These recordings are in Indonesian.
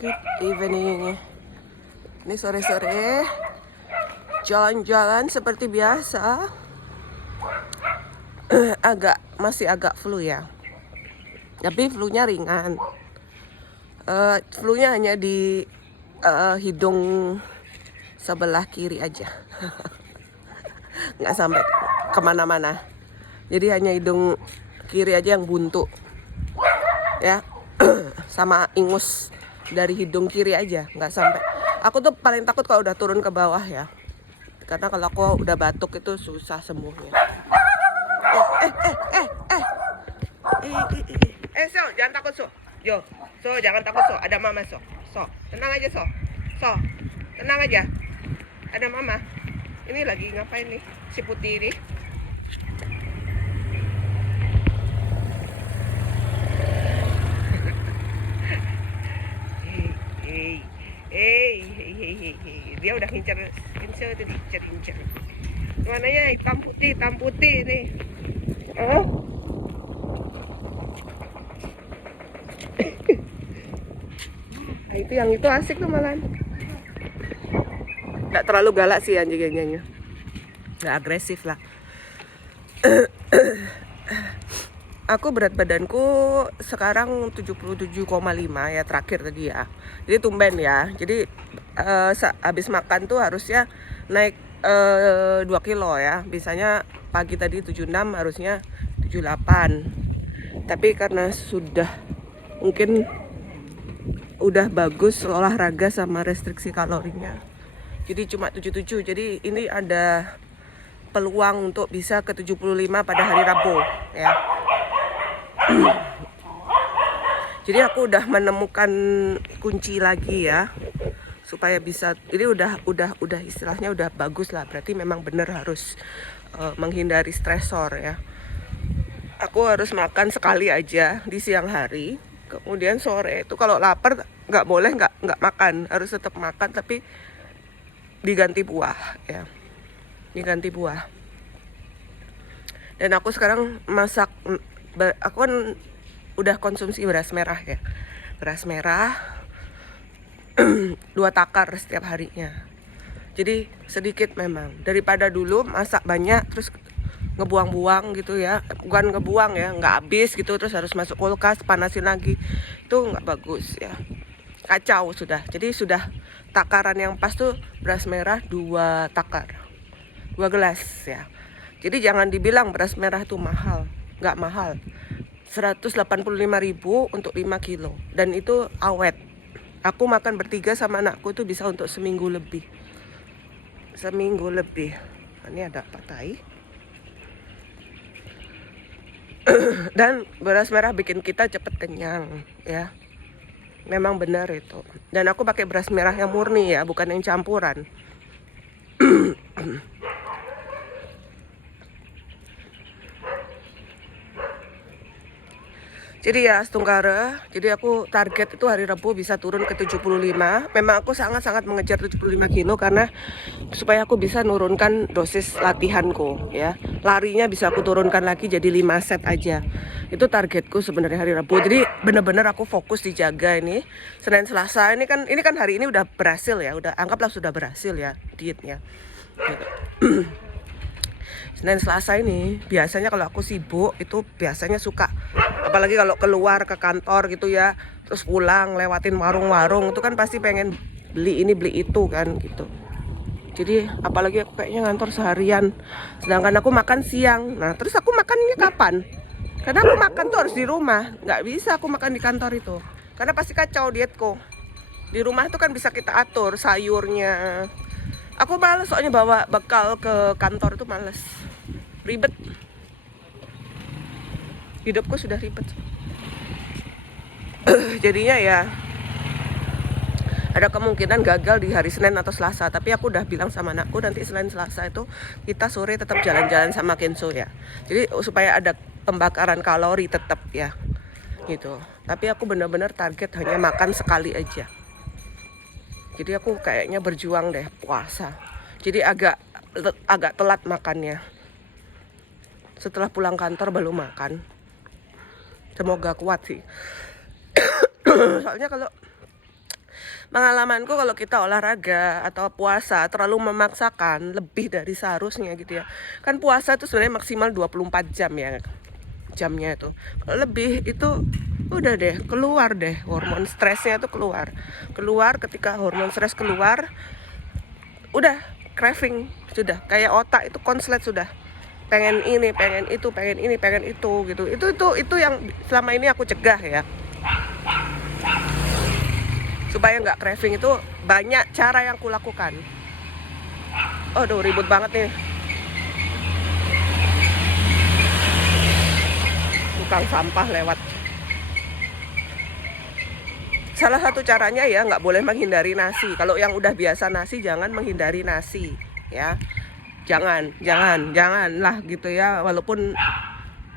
Good evening. Ini sore-sore jalan-jalan seperti biasa. Masih agak flu ya. Tapi flu-nya ringan. Flu-nya hanya di hidung sebelah kiri aja. Nggak sampai kemana-mana. Jadi hanya hidung kiri aja yang buntu. Ya, sama ingus dari hidung kiri aja, nggak sampai. Aku tuh paling takut kalau udah turun ke bawah ya, karena kalau aku udah batuk itu susah sembuhnya. So, jangan takut so, jangan takut so, ada mama so, tenang aja so, tenang aja, ada mama. Ini lagi ngapain nih, si putih ini? Dia udah incer tadi, mana ya, hitam putih nih. Nah, itu yang itu asik tuh malah. Nggak terlalu galak sih anjingnya, nggak agresif lah. Aku berat badanku sekarang 77,5 ya, terakhir tadi ya. Jadi tumben ya. Jadi habis makan tuh harusnya naik 2 kilo ya. Biasanya pagi tadi 76, harusnya 78. Tapi karena sudah mungkin udah bagus olahraga sama restriksi kalorinya, jadi cuma 77. Jadi ini ada peluang untuk bisa ke 75 pada hari Rabu ya. Jadi aku udah menemukan kunci lagi ya, supaya bisa, ini udah istilahnya udah bagus lah. Berarti memang benar harus menghindari stresor ya. Aku harus makan sekali aja di siang hari, kemudian sore itu kalau lapar nggak boleh nggak makan, harus tetap makan, tapi diganti buah ya, diganti buah. Dan aku sekarang masak, aku kan udah konsumsi beras merah ya, beras merah 2 takar setiap harinya. Jadi sedikit memang, daripada dulu masak banyak terus ngebuang-buang gitu ya. Bukan ngebuang ya, nggak habis gitu terus harus masuk kulkas panasin lagi, itu nggak bagus ya, kacau sudah. Jadi sudah takaran yang pas tuh beras merah 2 takar, 2 gelas ya. Jadi jangan dibilang beras merah tuh mahal, nggak mahal. 185.000 untuk 5 kilo, dan itu awet. Aku makan bertiga sama anakku tuh bisa untuk seminggu lebih. Ini ada apa tai? Dan beras merah bikin kita cepet kenyang ya, memang benar itu. Dan aku pakai beras merah yang murni ya, bukan yang campuran. Jadi ya Stungkara, jadi aku target itu hari Rabu bisa turun ke 75. Memang aku sangat-sangat mengejar 75 kilo karena supaya aku bisa nurunkan dosis latihanku ya. Larinya bisa aku turunkan lagi jadi 5 set aja. Itu targetku sebenarnya hari Rabu. Jadi benar-benar aku fokus dijaga ini. Senin Selasa ini kan hari ini udah berhasil ya, udah anggaplah sudah berhasil ya dietnya. Gitu. Senin Selasa ini biasanya kalau aku sibuk itu biasanya suka, apalagi kalau keluar ke kantor gitu ya, terus pulang lewatin warung-warung itu kan pasti pengen beli ini beli itu kan gitu. Jadi apalagi aku kayaknya ngantor seharian, sedangkan aku makan siang. Nah terus aku makannya kapan? Karena aku makan tuh harus di rumah, nggak bisa aku makan di kantor itu, karena pasti kacau dietku. Di rumah itu kan bisa kita atur sayurnya. Aku males soalnya bawa bekal ke kantor itu, males, ribet. Hidupku sudah ribet. Jadinya ya ada kemungkinan gagal di hari Senin atau Selasa. Tapi aku udah bilang sama anakku nanti Senin Selasa itu kita sore tetap jalan-jalan sama Kenzo ya. Jadi supaya ada pembakaran kalori tetap ya gitu. Tapi aku benar-benar target hanya makan sekali aja. Jadi aku kayaknya berjuang deh puasa. Jadi agak telat makannya. Setelah pulang kantor baru makan. Semoga kuat sih. Soalnya kalau Pengalamanku kalau kita olahraga atau puasa terlalu memaksakan lebih dari seharusnya gitu ya. Kan puasa tuh sebenarnya maksimal 24 jam ya jamnya itu. Kalau lebih itu udah deh keluar deh hormon stresnya tuh keluar. Keluar ketika hormon stres keluar udah craving sudah kayak otak itu konslet sudah. Pengen ini, pengen itu, pengen ini, pengen itu gitu. Itu yang selama ini aku cegah ya. Supaya nggak craving itu banyak cara yang kulakukan. Aduh ribut banget nih. Tukang sampah lewat. Salah satu caranya ya nggak boleh menghindari nasi. Kalau yang udah biasa nasi jangan menghindari nasi ya. Janganlah gitu ya. Walaupun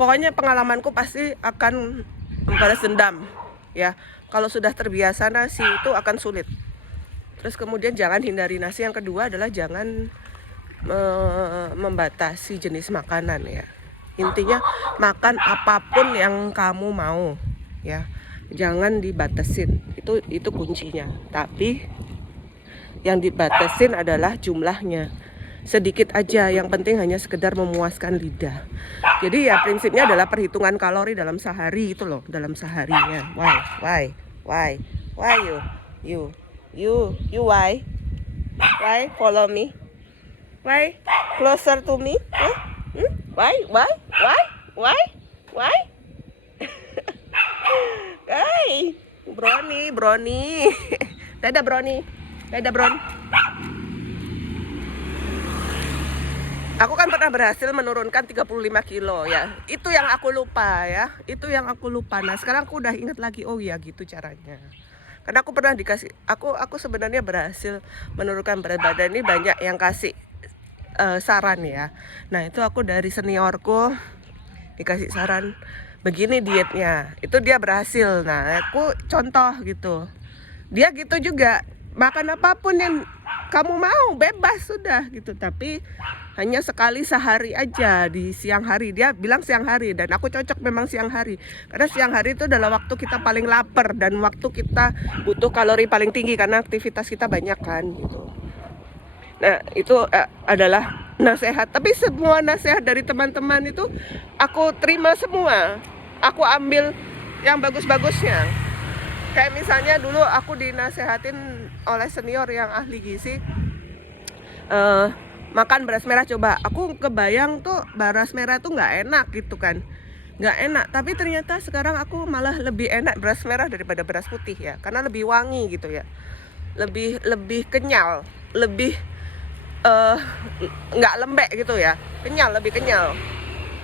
pokoknya pengalamanku pasti akan membalas dendam ya. Kalau sudah terbiasa nasi itu akan sulit. Terus kemudian jangan hindari nasi. Yang kedua adalah jangan membatasi jenis makanan ya. Intinya makan apapun yang kamu mau ya. Jangan dibatasin. Itu kuncinya. Tapi yang dibatasin adalah jumlahnya. Sedikit aja, yang penting hanya sekedar memuaskan lidah. Jadi ya prinsipnya adalah perhitungan kalori dalam sehari itu loh, dalam seharinya. Why you why follow me, why closer to me, huh? Why hey brownie dadah brownie. Aku kan pernah berhasil menurunkan 35 kilo ya. Itu yang aku lupa ya. Nah sekarang aku udah ingat lagi. Oh iya gitu caranya. Karena aku pernah dikasih. Aku sebenarnya berhasil menurunkan berat badan ini banyak yang kasih saran ya. Nah itu aku dari seniorku dikasih saran. Begini dietnya. Itu dia berhasil. Nah aku contoh gitu. Dia gitu juga. Makan apapun yang kamu mau bebas sudah gitu. Tapi hanya sekali sehari aja di siang hari. Dia bilang siang hari dan aku cocok memang siang hari. Karena siang hari itu adalah waktu kita paling lapar dan waktu kita butuh kalori paling tinggi karena aktivitas kita banyak kan gitu. Nah itu adalah nasihat. Tapi semua nasihat dari teman-teman itu aku terima semua. Aku ambil yang bagus-bagusnya. Kayak misalnya dulu aku dinasehatin oleh senior yang ahli gizi, makan beras merah coba. Aku kebayang tuh beras merah tuh nggak enak gitu kan, nggak enak. Tapi ternyata sekarang aku malah lebih enak beras merah daripada beras putih ya, karena lebih wangi gitu ya, lebih kenyal, lebih nggak lembek gitu ya, lebih kenyal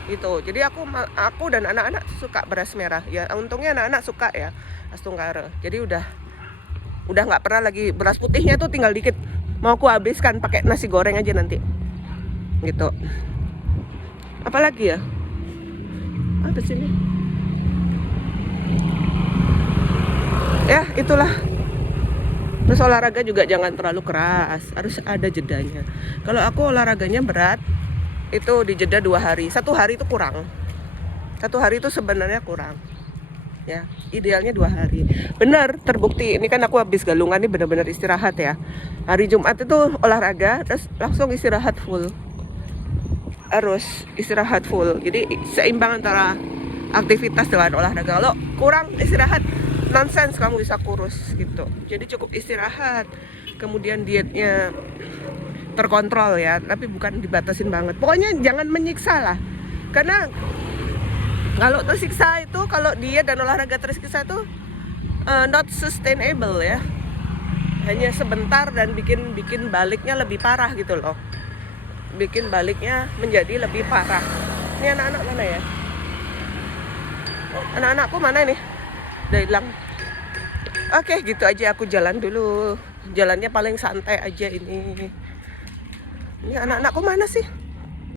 gitu. Jadi aku dan anak-anak suka beras merah ya. Untungnya anak-anak suka ya Astunggara. Jadi udah nggak pernah lagi beras putihnya tuh tinggal dikit. Mau aku habiskan pakai nasi goreng aja nanti. Gitu. Apalagi ya? Apa sini? Ya, itulah. Terus olahraga juga jangan terlalu keras. Harus ada jedanya. Kalau aku olahraganya berat, itu dijeda 2 hari. 1 hari itu kurang. 1 hari itu sebenarnya kurang. Ya, idealnya 2 hari. Benar, terbukti. Ini kan aku habis galungan nih benar-benar istirahat ya. Hari Jumat itu olahraga, terus langsung istirahat full. Harus istirahat full. Jadi seimbang antara aktivitas dengan olahraga. Kalau kurang istirahat, nonsens kamu bisa kurus gitu. Jadi cukup istirahat. Kemudian dietnya terkontrol ya, tapi bukan dibatasin banget. Pokoknya jangan menyiksa lah. Karena kalau tersiksa itu, kalau diet dan olahraga tersiksa itu not sustainable ya. Hanya sebentar dan bikin baliknya lebih parah gitu loh. Bikin baliknya menjadi lebih parah. Ini anak-anak mana ya? Anak-anakku mana nih? Udah hilang. Oke, gitu aja aku jalan dulu. Jalannya paling santai aja ini. Ini anak-anakku mana sih?